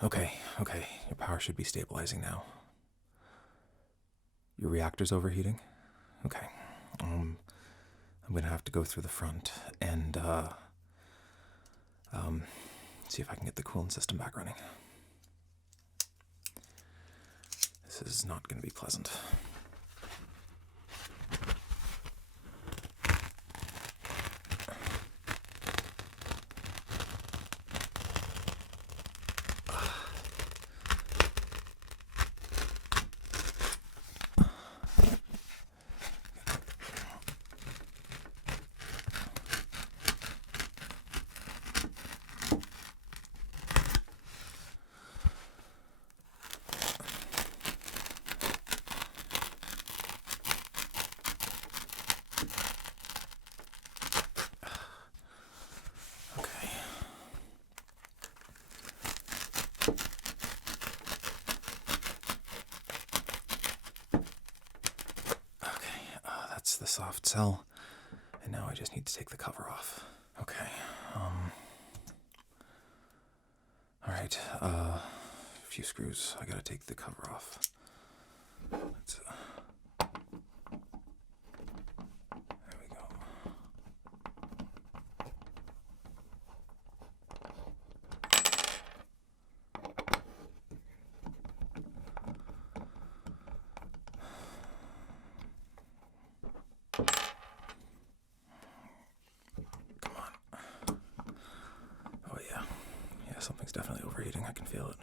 Okay, your power should be stabilizing now. Your reactor's overheating? Okay. I'm gonna have to go through the front and, see if I can get the coolant system back running. This is not gonna be pleasant. That's the soft cell, and now I just need to take the cover off. Okay, alright, a few screws. I gotta take the cover off. Let's, there we go. Come on. Oh yeah. Yeah, something's definitely overheating. I can feel it.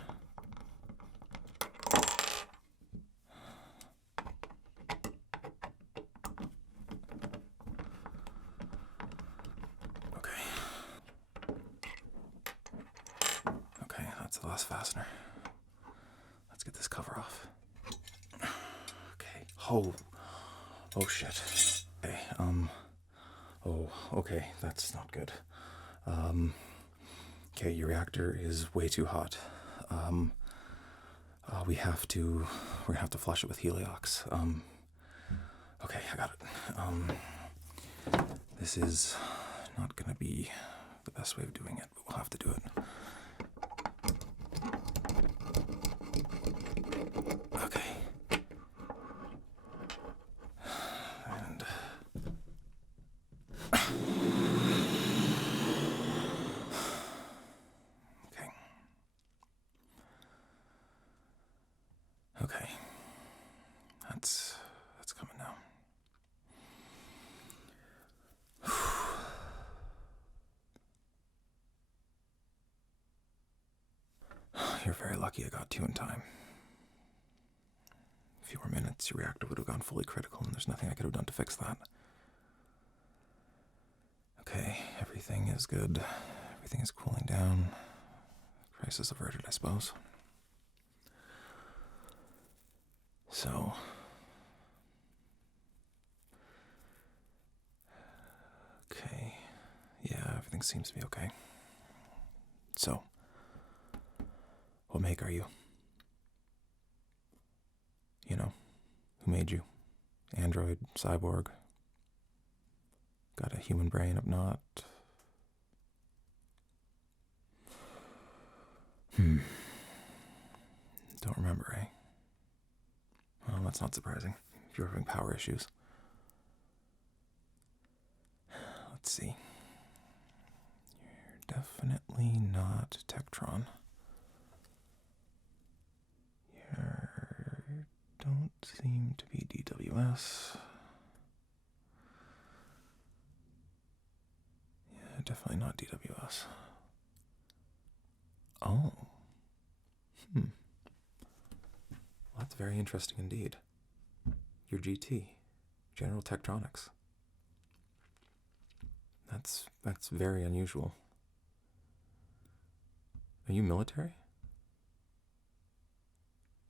Okay, that's the last fastener. Let's get this cover off. Okay. Oh shit. Okay, oh, okay, that's not good. Okay, your reactor is way too hot. We're gonna have to flush it with Heliox. Okay, I got it. This is not gonna be the best way of doing it, but we'll have to do it. Okay. And okay. Okay. That's coming now. You're very lucky I got to you in time. A few more minutes, your reactor would have gone fully critical, and there's nothing I could have done to fix that. Okay, everything is good. Everything is cooling down. Crisis averted, I suppose. So, okay, yeah, everything seems to be okay. So, what make are you? You know, who made you? Android, cyborg? Got a human brain, if not? Don't remember, eh? Well, that's not surprising, if you're having power issues. Let's see. You're definitely not Tektron. You don't seem to be DWS. Yeah, definitely not DWS. Oh. Well, that's very interesting indeed. You're GT, General Tektronix. That's very unusual. Are you military?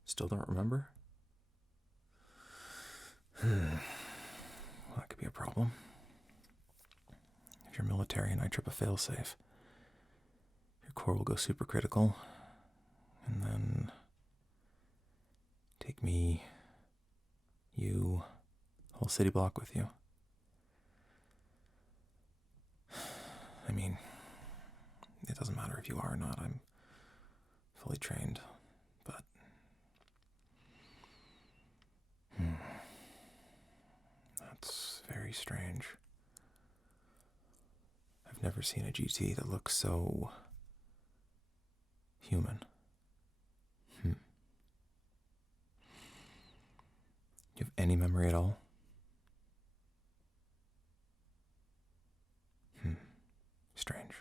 Still don't remember? Well, that could be a problem. If you're military and I trip a failsafe, your core will go supercritical, and then take me, you, whole city block with you. I mean, it doesn't matter if you are or not. I'm fully trained, but that's very strange. I've never seen a GT that looks so human. You have any memory at all? Strange.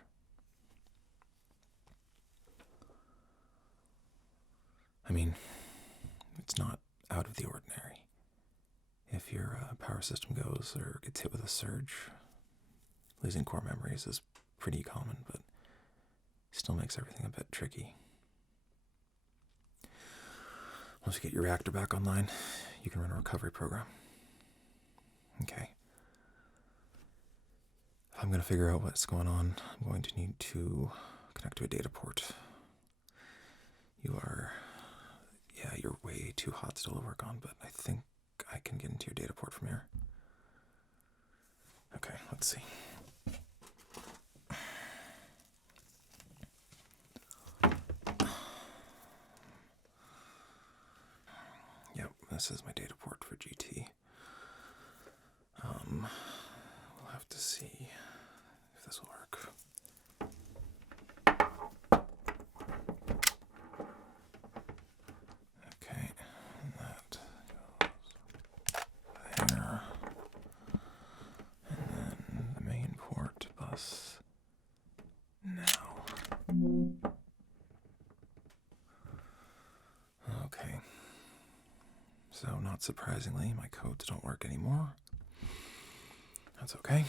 I mean, it's not out of the ordinary. If your power system goes or gets hit with a surge, losing core memories is pretty common, but still makes everything a bit tricky. Once you get your reactor back online, you can run a recovery program. Okay. If I'm going to figure out what's going on, I'm going to need to connect to a data port. You're way too hot still to work on, but I think I can get into your data port from here. Okay, let's see. Yep, this is my data port for GT. We'll have to see if this will work. Okay, and that goes there. And then the main port bus now. Okay. So, not surprisingly, my codes don't work anymore. That's okay.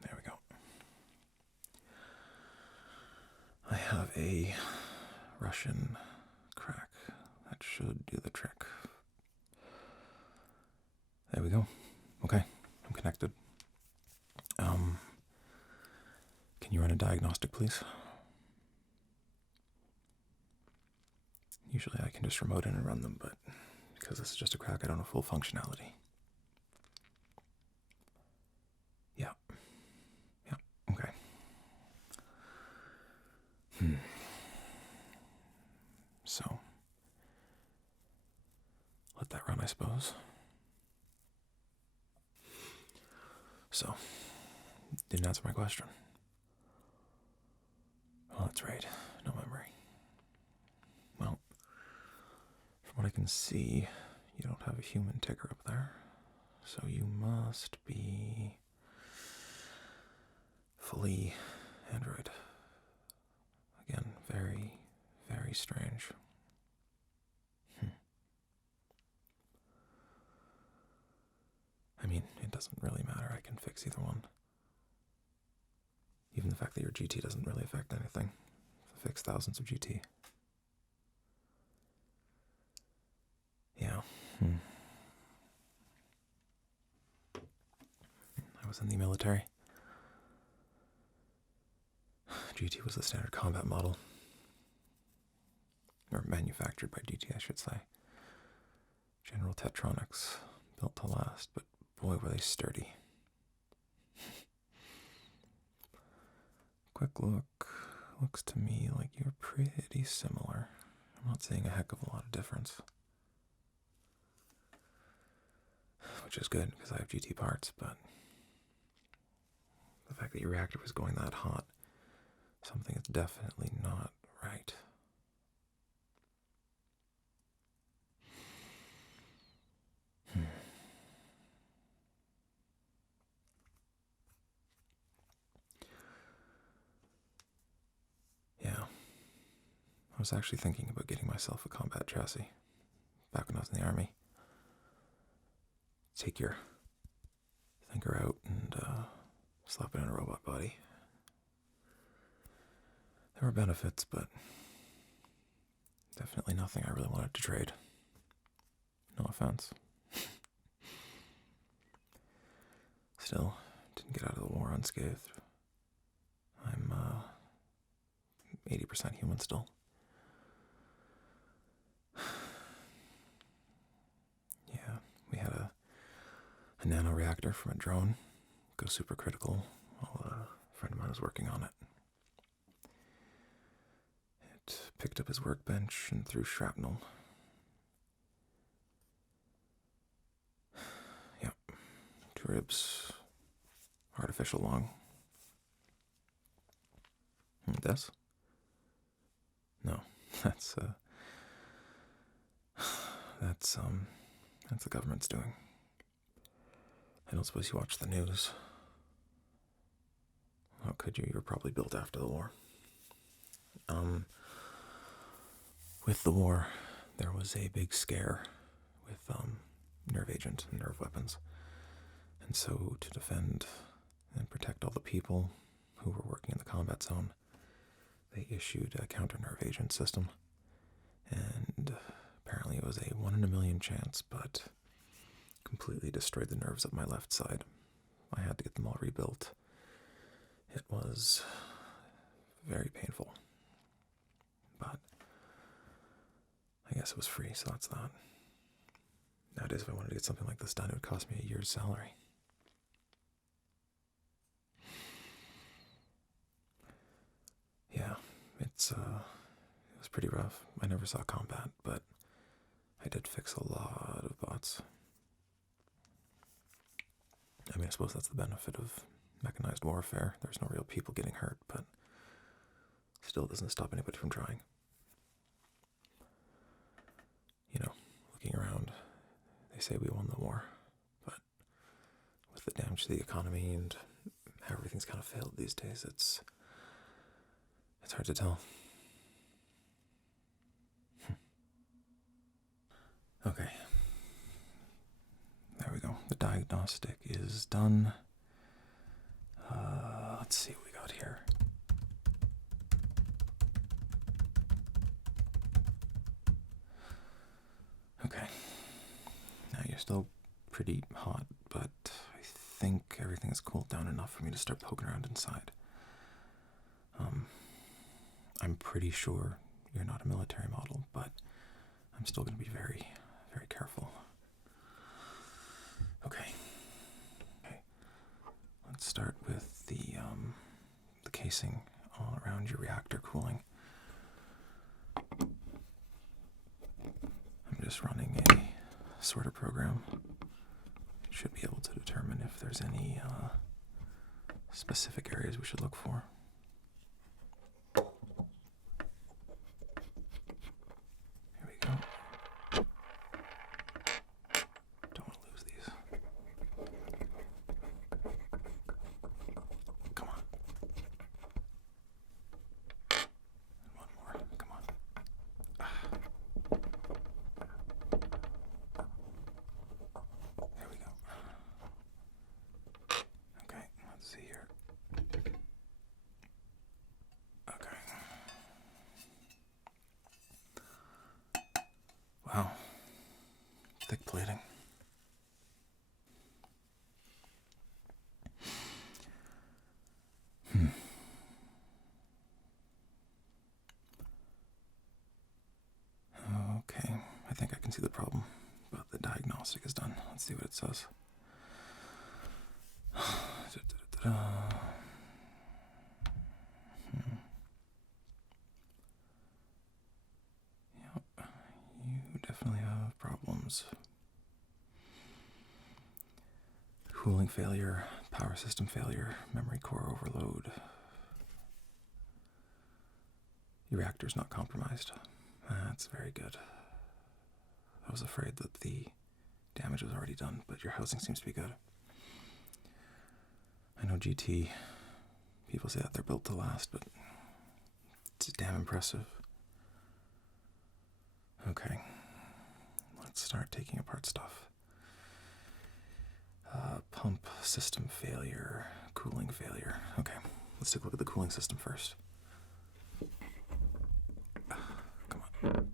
There we go. I have a Russian crack. That should do the trick. There we go. Okay, I'm connected. Can you run a diagnostic, please? Usually I can just remote in and run them, but because this is just a crack, I don't have full functionality. Yeah. Okay. So, let that run, I suppose. So, didn't answer my question. Oh, that's right. No memory. Well, from what I can see, you don't have a human ticker up there. So you must be fully Android. Again, very, very strange. I mean, it doesn't really matter. I can fix either one. Even the fact that your GT doesn't really affect anything. I'll fix thousands of GT. Yeah. I was in the military. GT was the standard combat model. Or manufactured by GT, I should say. General Tetronics. Built to last, but boy, were they sturdy. Quick look. Looks to me like you're pretty similar. I'm not seeing a heck of a lot of difference. Which is good, because I have GT parts, but the fact that your reactor was going that hot, something is definitely not right. Yeah. I was actually thinking about getting myself a combat chassis back when I was in the army. Take your thinker out and slap it in a robot body. There were benefits, but definitely nothing I really wanted to trade. No offense. Still, didn't get out of the war unscathed. I'm 80% human still. a nanoreactor from a drone go supercritical while a friend of mine was working on it. It picked up his workbench and threw shrapnel. Yep, 2 ribs, artificial lung. This? No, that's the government's doing. I don't suppose you watch the news. How could you? You were probably built after the war. With the war, there was a big scare with nerve agent and nerve weapons. And so to defend and protect all the people who were working in the combat zone, they issued a counter nerve agent system. And apparently it was a 1 in a million chance, but completely destroyed the nerves of my left side. I had to get them all rebuilt. It was very painful. But I guess it was free, so that's that. Nowadays, if I wanted to get something like this done, it would cost me a year's salary. Yeah, it was pretty rough. I never saw combat, but I did fix a lot of bots. I mean, I suppose that's the benefit of mechanized warfare. There's no real people getting hurt, but still doesn't stop anybody from trying. You know, looking around, they say we won the war, but with the damage to the economy and how everything's kind of failed these days, it's hard to tell. Okay. There we go. The diagnostic is done. Let's see what we got here. Okay. Now you're still pretty hot, but I think everything has cooled down enough for me to start poking around inside. I'm pretty sure you're not a military model, but I'm still going to be very, very careful. Okay. Let's start with the casing all around your reactor cooling. I'm just running a sorter program. It should be able to determine if there's any specific areas we should look for. Here we go. Don't want to lose these. Come on. One more. Come on. There we go. Okay, let's see here. Okay. Wow. Thick plating. Okay, I think I can see the problem, but the diagnostic is done. Let's see what it says. Yep, you definitely have problems. Cooling failure, power system failure, memory core overload. Your reactor's not compromised. That's very good. I was afraid that the damage was already done, but your housing seems to be good. I know GT, people say that they're built to last, but it's damn impressive. Okay, let's start taking apart stuff. Pump system failure, cooling failure. Okay, let's take a look at the cooling system first. Come on.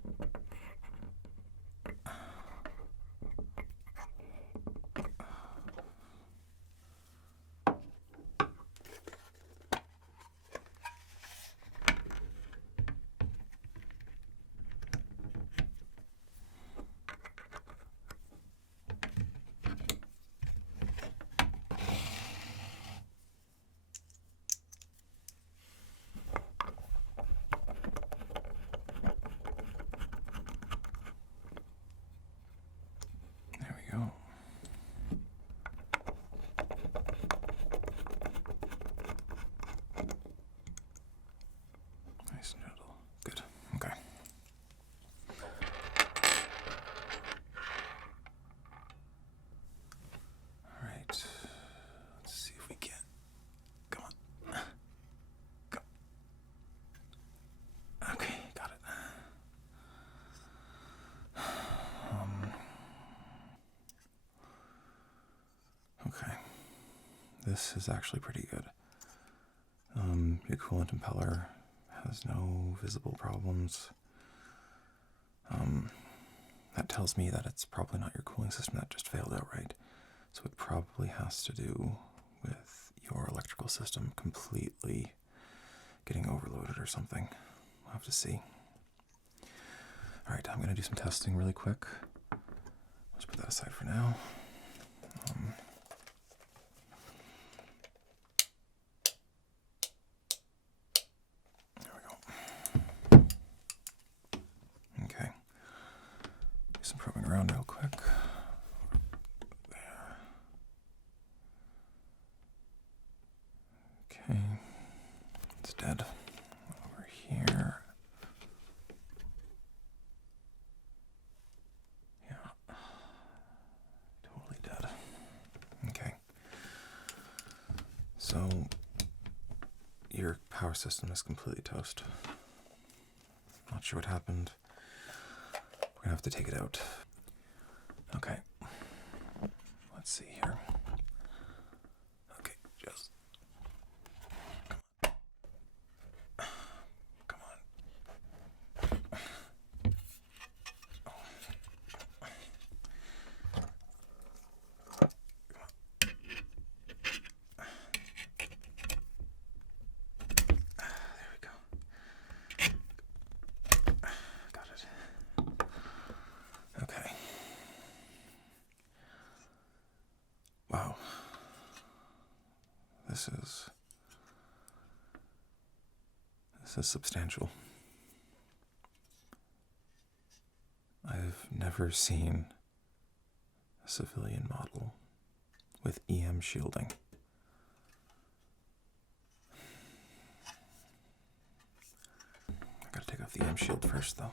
this is actually pretty good. Your coolant impeller has no visible problems. That tells me that it's probably not your cooling system that just failed outright. So it probably has to do with your electrical system completely getting overloaded or something. We'll have to see. All right, I'm going to do some testing really quick. Let's put that aside for now. There we go. Okay. Do some probing around real quick. There. Okay. It's dead. Over here. Yeah. Totally dead. Okay. So your power system is completely toast. Not sure what happened. We're gonna have to take it out. Okay. Let's see here. Okay, just come on. There we go. Got it. Okay. Wow. This is substantial. I've never seen a civilian model with EM shielding. I gotta take off the EM shield first, though.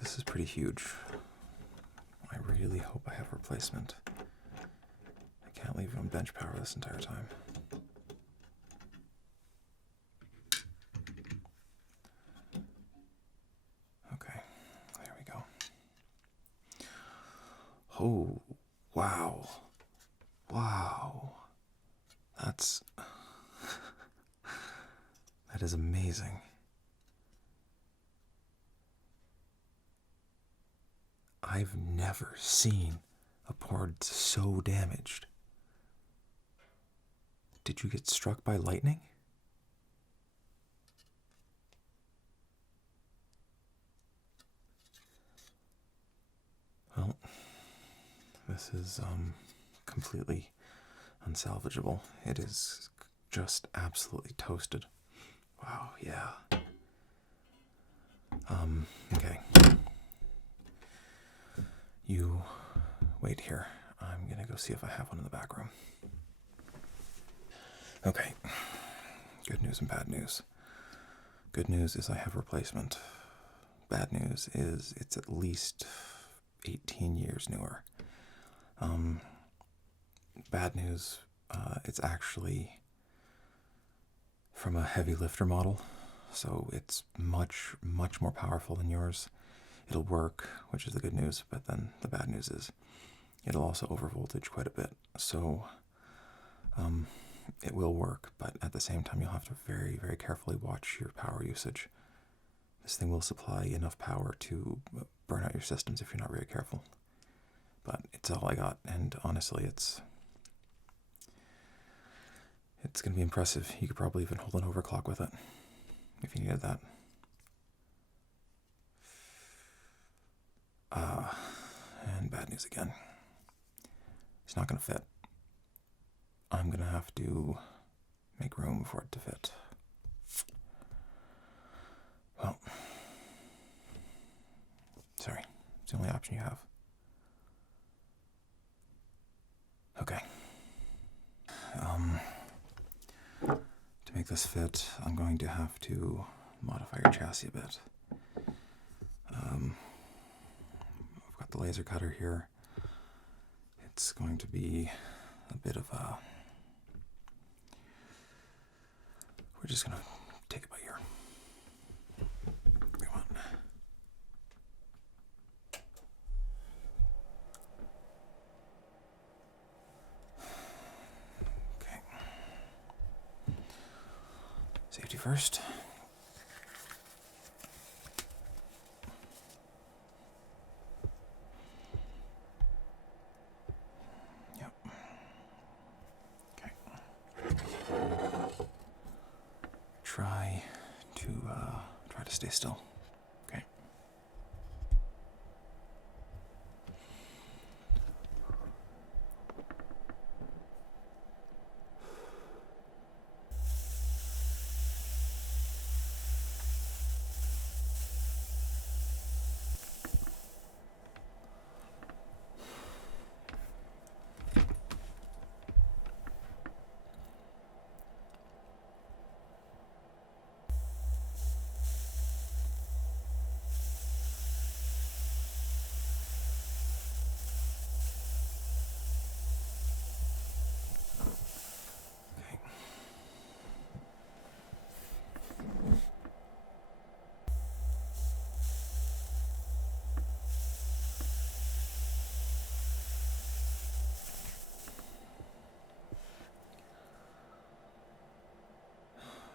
This is pretty huge. I really hope I have replacement. I can't leave it on bench power this entire time. Okay, there we go. Oh, wow. Wow. That is amazing. I've never seen a board so damaged. Did you get struck by lightning? Well, this is completely unsalvageable. It is just absolutely toasted. Wow, yeah. Okay. You wait here. I'm gonna go see if I have one in the back room. Okay. Good news and bad news. Good news is I have replacement. Bad news is it's at least 18 years newer. Bad news, it's actually from a heavy lifter model, so it's much, much more powerful than yours. It'll work, which is the good news, but then the bad news is it'll also overvoltage quite a bit. So it will work, but at the same time, you'll have to very, very carefully watch your power usage. This thing will supply enough power to burn out your systems if you're not very careful. But it's all I got, and honestly, it's going to be impressive. You could probably even hold an overclock with it if you needed that. And bad news again. It's not going to fit. I'm going to have to make room for it to fit. Well, sorry. It's the only option you have. Okay. To make this fit, I'm going to have to modify your chassis a bit. I've got the laser cutter here. It's going to be a bit of a... We're just going to take it by ear. Come on. Okay. Safety first. Yep. Okay. Try to stay still. Okay.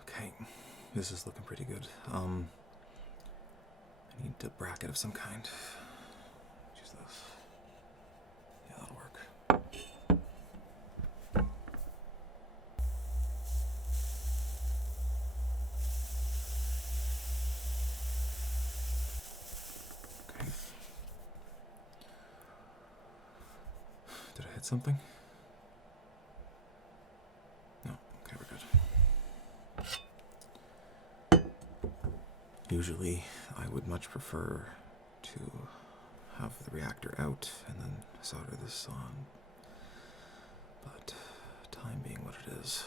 Okay, this is looking pretty good. I need a bracket of some kind. Use this. Yeah, that'll work. Okay. Did I hit something? No. Okay, we're good. Usually, I would much prefer to have the reactor out and then solder this on, but time being what it is.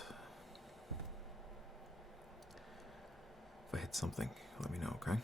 If I hit something, let me know, okay? Okay.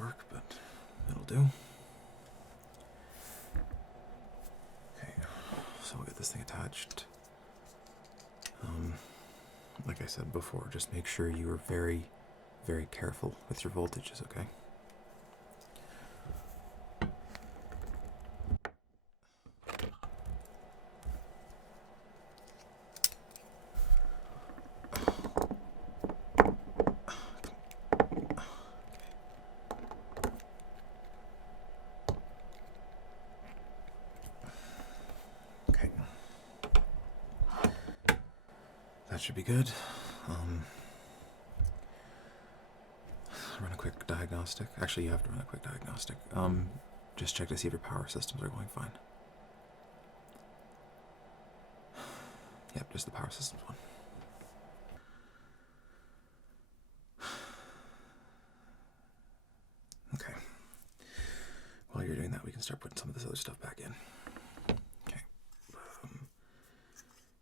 Work, but it'll do. Okay, so we'll get this thing attached. Like I said before, just make sure you are very, very careful with your voltages, okay? That should be good. Run a quick diagnostic. Actually, you have to run a quick diagnostic. Just check to see if your power systems are going fine. Yep, just the power systems one. Okay. While you're doing that, we can start putting some of this other stuff back in. Okay.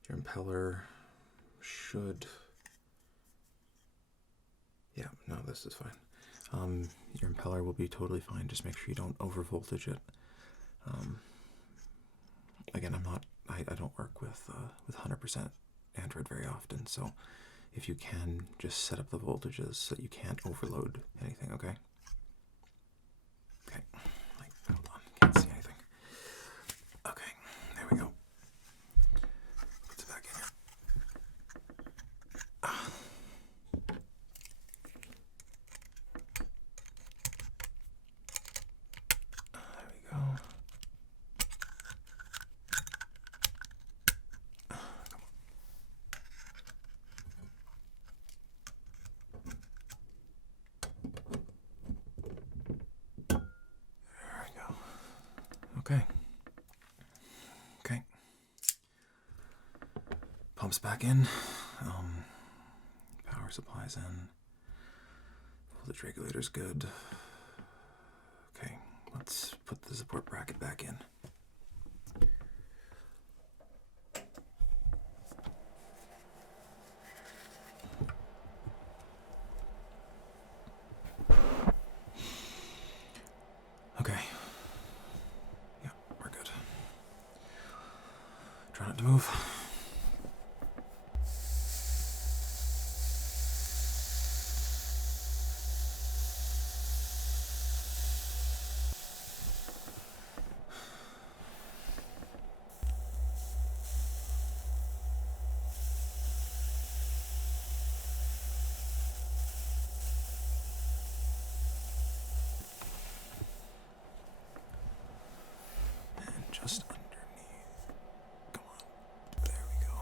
Your impeller should... Yeah, no, this is fine. Your impeller will be totally fine. Just make sure you don't over voltage it. Again, I don't work with 100% Android very often, so if you can, just set up the voltages so that you can't overload anything, okay? Okay, hold on, can't see anything. Okay, there we go. Put it back in here. There we go. Okay. Okay. Pumps back in. Power supplies in. Voltage regulator's good. Okay, let's put the support bracket back in. Okay. Yeah, we're good. Try not to move. Just underneath. Come on. There we go.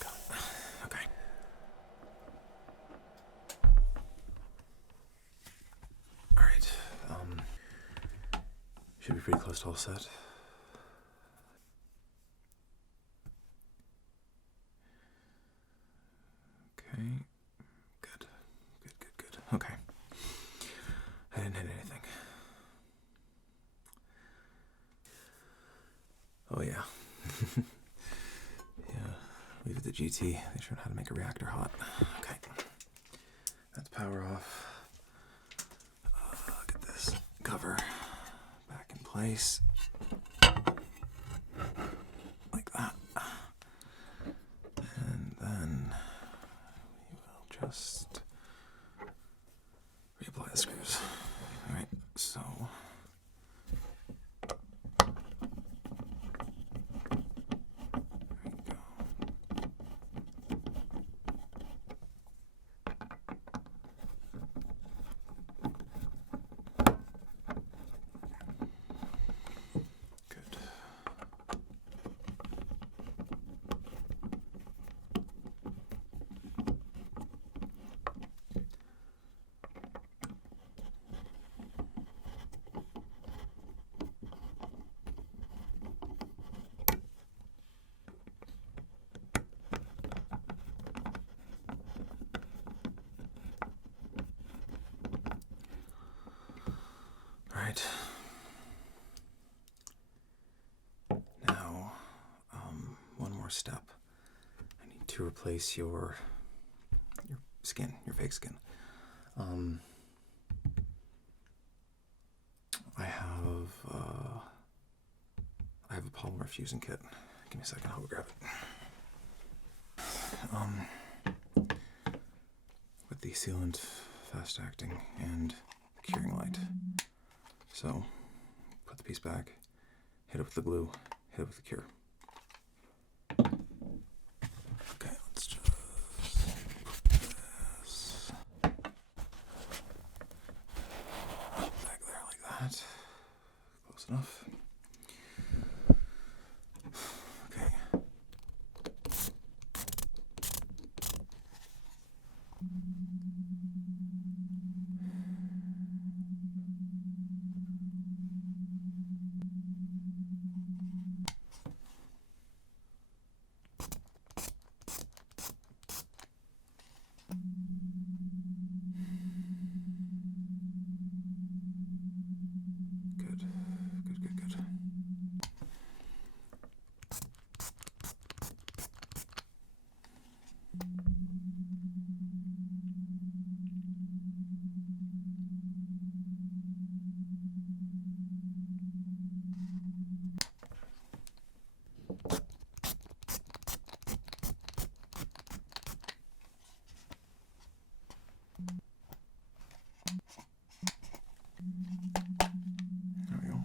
Got it. Okay. Alright. Should be pretty close to all set. Okay. Good. Good. Okay. I didn't hit anything. Oh yeah. Yeah. Leave it to GT. They showed how to make a reactor hot. Okay. That's power off. Get this cover back in place. Like that. And then we will just reapply the screws. Alright, so Right. Now, one more step. I need to replace your skin, your fake skin. I have a polymer fusing kit. Give me a second, I'll go grab it. With the sealant, fast acting, and curing light. So, put the piece back, hit it with the glue, hit it with the cure. Okay, let's just put this back there like that. Close enough. Okay. Good. There we go.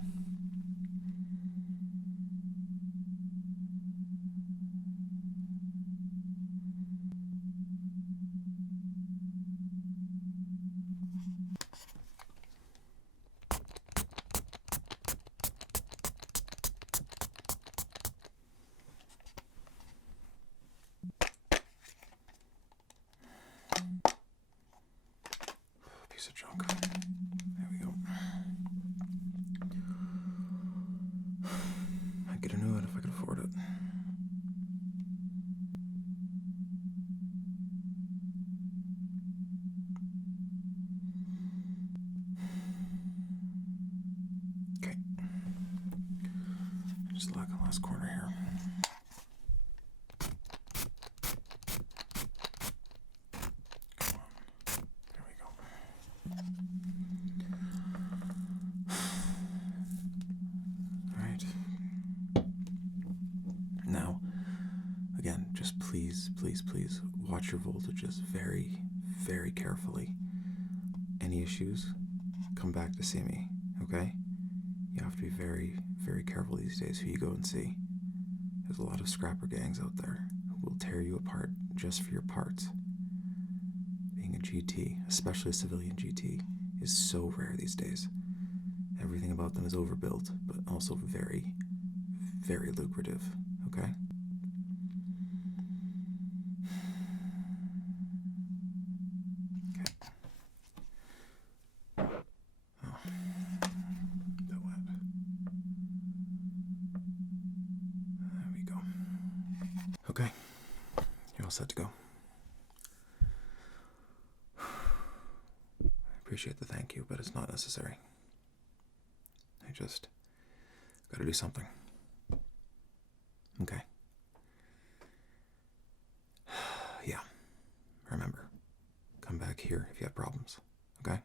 get a new one if I could afford it. Okay. Just lock the last corner here. Come on. There we go. Alright. Now, again, just please, please, please watch your voltages very, very carefully. Any issues, come back to see me, okay? You have to be very, very careful these days who you go and see. There's a lot of scrapper gangs out there who will tear you apart just for your parts. Being a GT, especially a civilian GT, is so rare these days. Everything about them is overbuilt, but also very, very lucrative, okay? Okay, you're all set to go. I appreciate the thank you, but it's not necessary. I just gotta do something. Okay. Yeah, remember, come back here if you have problems, okay?